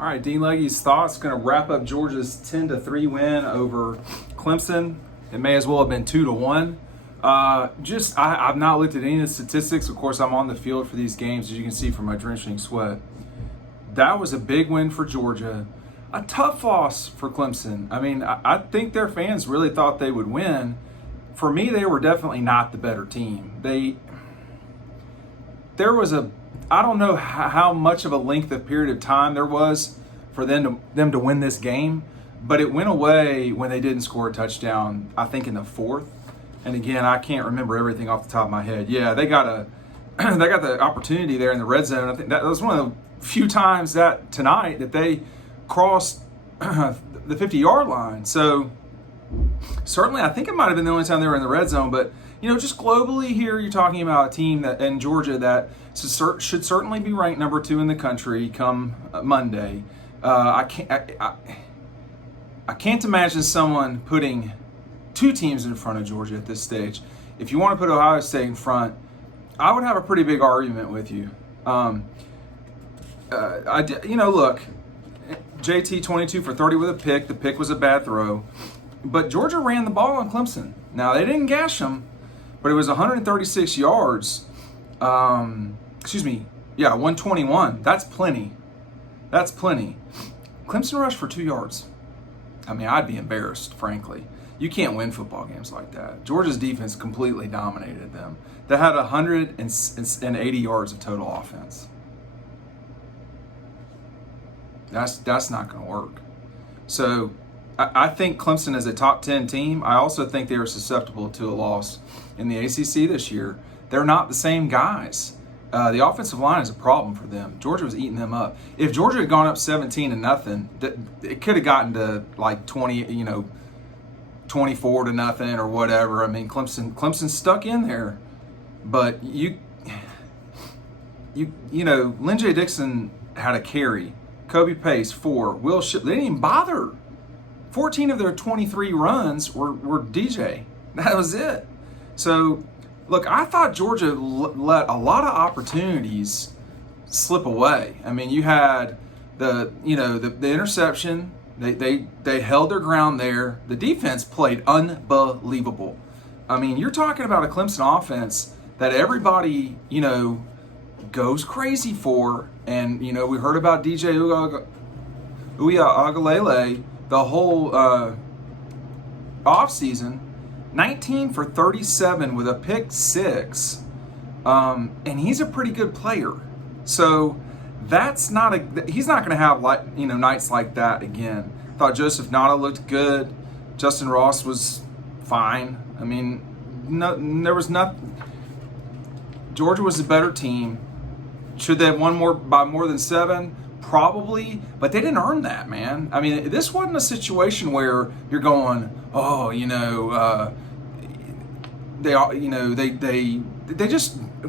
All right, Dean Legge's thoughts. Going to wrap up Georgia's 10-3 win over Clemson. It may as well have been 2-1. I've not looked at any of the statistics. Of course, I'm on the field for these games, as you can see from my drenching sweat. That was a big win for Georgia. A tough loss for Clemson. I mean, I think their fans really thought they would win. For me, they were definitely not the better team. I don't know how much of a length of period of time there was for them to win this game, but it went away when they didn't score a touchdown, I think in the fourth. And again, I can't remember everything off the top of my head. Yeah, they got the opportunity there in the red zone. I think that was one of the few times that tonight that they crossed the 50-yard line. So certainly, I think it might have been the only time they were in the red zone, but just globally here, you're talking about a team that in Georgia that should certainly be ranked number 2 in the country come Monday. I can't imagine someone putting 2 teams in front of Georgia at this stage. If you want to put Ohio State in front, I would have a pretty big argument with you. Look, JT 22 for 30 with a pick. The pick was a bad throw. But Georgia ran the ball on Clemson. Now, they didn't gash them, but it was 136 yards. 121. That's plenty. Clemson rushed for 2 yards. I mean, I'd be embarrassed, frankly. You can't win football games like that. Georgia's defense completely dominated them. They had 180 yards of total offense. That's not going to work. So I think Clemson is a top 10 team. I also think they are susceptible to a loss in the ACC this year. They're not the same guys. The offensive line is a problem for them. Georgia was eating them up. If Georgia had gone up 17-0, it could have gotten to like 24-0 or whatever. I mean, Clemson stuck in there, but Lynn Dixon had a carry. Kobe Pace 4. Will Shipp, they didn't even bother. 14 of their 23 runs were DJ. That was it. So, look, I thought Georgia let a lot of opportunities slip away. I mean, you had the interception. They held their ground there. The defense played unbelievable. I mean, you're talking about a Clemson offense that everybody, goes crazy for. And, we heard about DJ Uiagalelei the whole offseason. 19 for 37 with a pick 6. And he's a pretty good player. So he's not going to have nights like that again. Thought Joseph Nada looked good. Justin Ross was fine. I mean, there was nothing. Georgia was a better team. Should they have won by more than 7? Probably, but they didn't earn that, man. I mean, this wasn't a situation where you're going,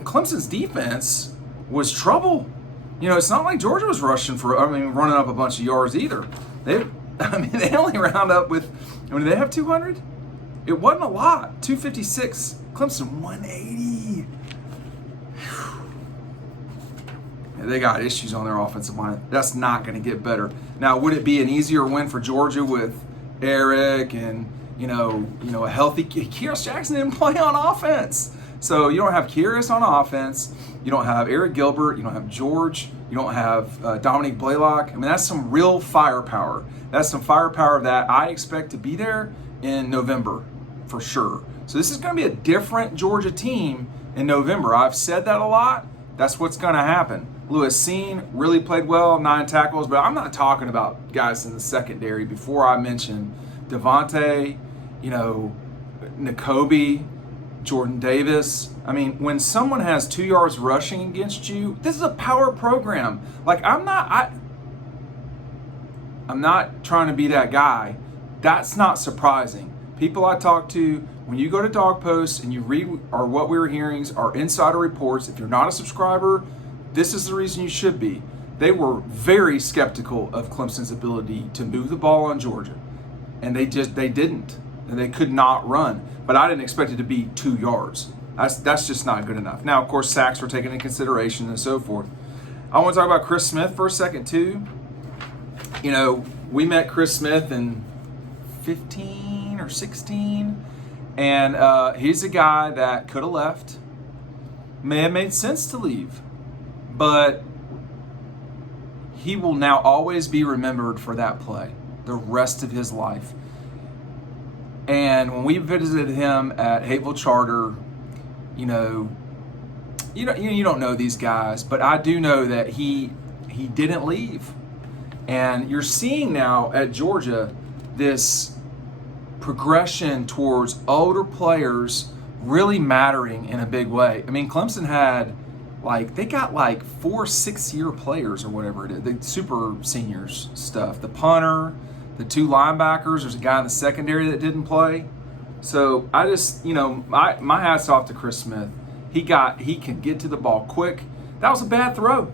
Clemson's defense was trouble. It's not like Georgia was running up a bunch of yards either. They only round up with, did they have 200? It wasn't a lot. 256. Clemson 180. They got issues on their offensive line. That's not going to get better. Now, would it be an easier win for Georgia with Eric and a healthy Kyrus Jackson didn't play on offense? So you don't have Kyrus on offense. You don't have Eric Gilbert. You don't have George. You don't have Dominique Blaylock. I mean, that's some real firepower. That's some firepower that I expect to be there in November for sure. So this is going to be a different Georgia team in November. I've said that a lot. That's what's going to happen. Lewis Seen really played well, 9 tackles, but I'm not talking about guys in the secondary before I mention Devontae, Nakobe, Jordan Davis. I mean, when someone has 2 yards rushing against you, this is a power program. Like, I'm not trying to be that guy. That's not surprising. People I talk to, when you go to Dog Posts and you read or what we were hearing are insider reports, if you're not a subscriber, this is the reason you should be. They were very skeptical of Clemson's ability to move the ball on Georgia. And they didn't. And they could not run. But I didn't expect it to be 2 yards. That's just not good enough. Now, of course, sacks were taken into consideration and so forth. I want to talk about Chris Smith for a second, too. we met Chris Smith in 15 or 16, and he's a guy that could have left. May have made sense to leave, but he will now always be remembered for that play the rest of his life. And when we visited him at Hateville Charter, you don't know these guys, but I do know that he didn't leave. And you're seeing now at Georgia this progression towards older players really mattering in a big way. I mean, Clemson had they got 4 6-year players or whatever it is, the super seniors stuff, the punter, the 2 linebackers, there's a guy in the secondary that didn't play. So I just, my hat's off to Chris Smith. He can get to the ball quick. That was a bad throw,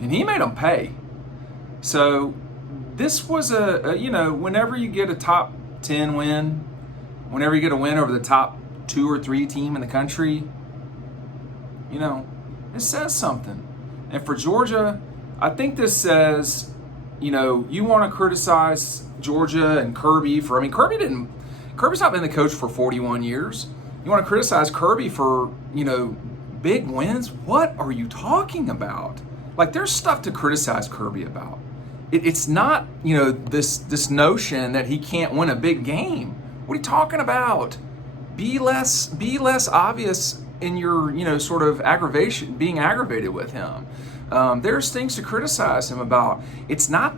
and he made them pay. So this was whenever you get a top 10 win, whenever you get a win over the top 2 or 3 team in the country, it says something. And for Georgia, I think this says, you want to criticize Georgia and Kirby for, Kirby's not been the coach for 41 years. You want to criticize Kirby for, big wins? What are you talking about? There's stuff to criticize Kirby about. It's not, this notion that he can't win a big game. What are you talking about? Be less obvious in your, sort of being aggravated with him. There's things to criticize him about. It's not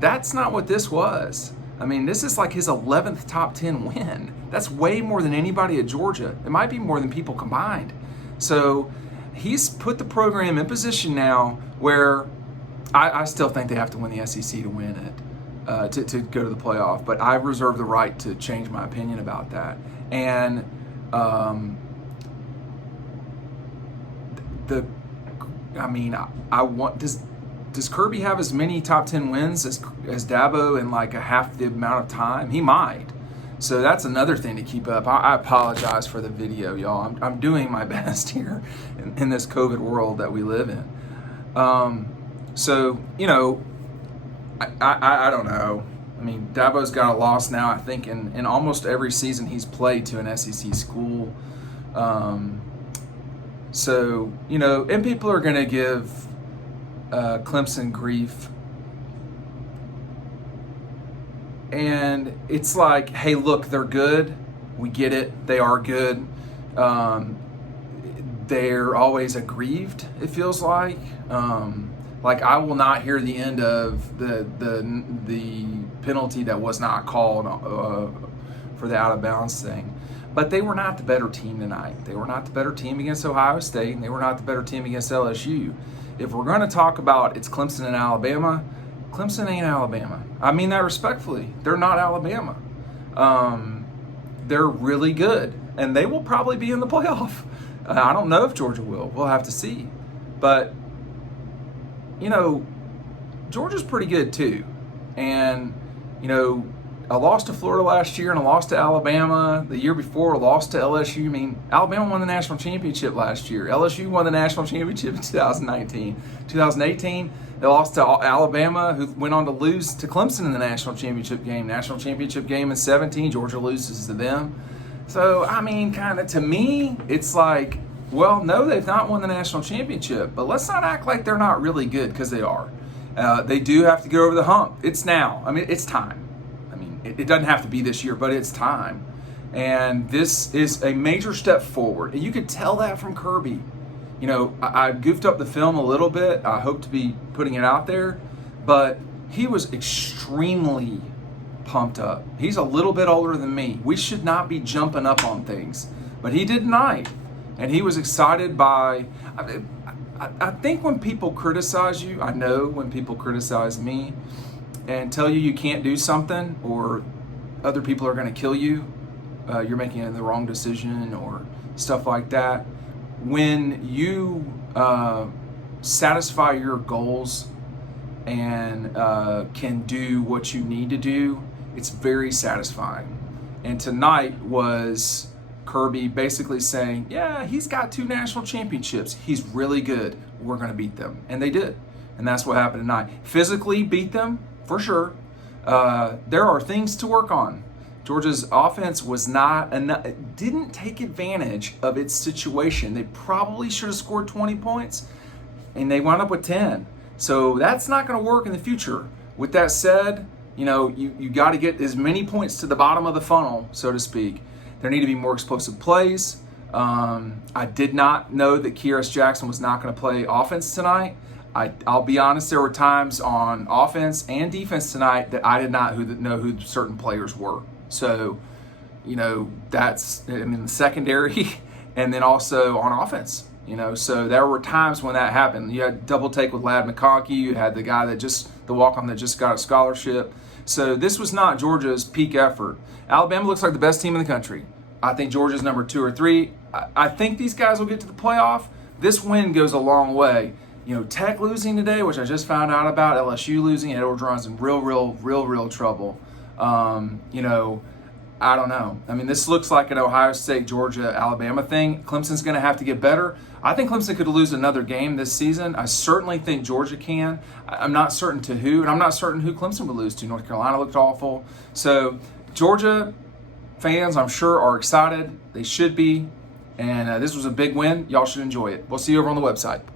that's not what this was. This is his 11th top 10 win. That's way more than anybody at Georgia. It might be more than people combined. So he's put the program in position now where I still think they have to win the SEC to win it, to go to the playoff. But I reserve the right to change my opinion about that. And does Kirby have as many top 10 wins as Dabo in a half the amount of time? He might. So that's another thing to keep up. I apologize for the video, y'all. I'm doing my best here in this COVID world that we live in. I don't know. Dabo's got a loss now, I think, in almost every season he's played to an SEC school. And people are going to give Clemson grief. And it's hey, look, they're good. We get it. They are good. They're always aggrieved, it feels like. I will not hear the end of the penalty that was not called for the out of bounds thing. But they were not the better team tonight. They were not the better team against Ohio State, and they were not the better team against LSU. If we're going to talk about it's Clemson and Alabama, Clemson ain't Alabama. I mean that respectfully. They're not Alabama. They're really good, and they will probably be in the playoff. I don't know if Georgia will. We'll have to see. But, Georgia's pretty good too. And, a loss to Florida last year and a loss to Alabama the year before, a loss to LSU. Alabama won the national championship last year. LSU won the national championship in 2019. 2018, they lost to Alabama, who went on to lose to Clemson in the national championship game. National championship game in 17, Georgia loses to them. So, to me, it's well, no, they've not won the national championship, but let's not act like they're not really good, because they are. They do have to get over the hump. It's now. It's time. It doesn't have to be this year, but it's time. And this is a major step forward. And you could tell that from Kirby. I goofed up the film a little bit. I hope to be putting it out there. But he was extremely pumped up. He's a little bit older than me. We should not be jumping up on things. But he did tonight. And he was excited by... I think when people criticize you, I know when people criticize me and tell you can't do something, or other people are going to kill you, you're making the wrong decision or stuff like that. When you satisfy your goals and can do what you need to do, it's very satisfying. And tonight was Kirby basically saying, yeah, he's got 2 national championships. He's really good. We're going to beat them. And they did. and that's what happened tonight. Physically beat them, for sure. There are things to work on. Georgia's offense was not enough, didn't take advantage of its situation. They probably should have scored 20 points, and they wound up with 10. So that's not going to work in the future. With that said, you got to get as many points to the bottom of the funnel, so to speak. There need to be more explosive plays. I did not know that Kearis Jackson was not going to play offense tonight. I'll be honest, there were times on offense and defense tonight that I did not know who certain players were. So, that's the secondary and then also on offense. So there were times when that happened. You had double take with Ladd McConkey. You had the guy the walk-on that just got a scholarship. So this was not Georgia's peak effort. Alabama looks like the best team in the country. I think Georgia's number 2 or 3. I think these guys will get to the playoff. This win goes a long way. Tech losing today, which I just found out about, LSU losing, Edward John's in real trouble. I don't know. This looks like an Ohio State, Georgia, Alabama thing. Clemson's going to have to get better. I think Clemson could lose another game this season. I certainly think Georgia can. I'm not certain to who, and I'm not certain who Clemson would lose to. North Carolina looked awful. So Georgia fans, I'm sure, are excited. They should be. And this was a big win. Y'all should enjoy it. We'll see you over on the website.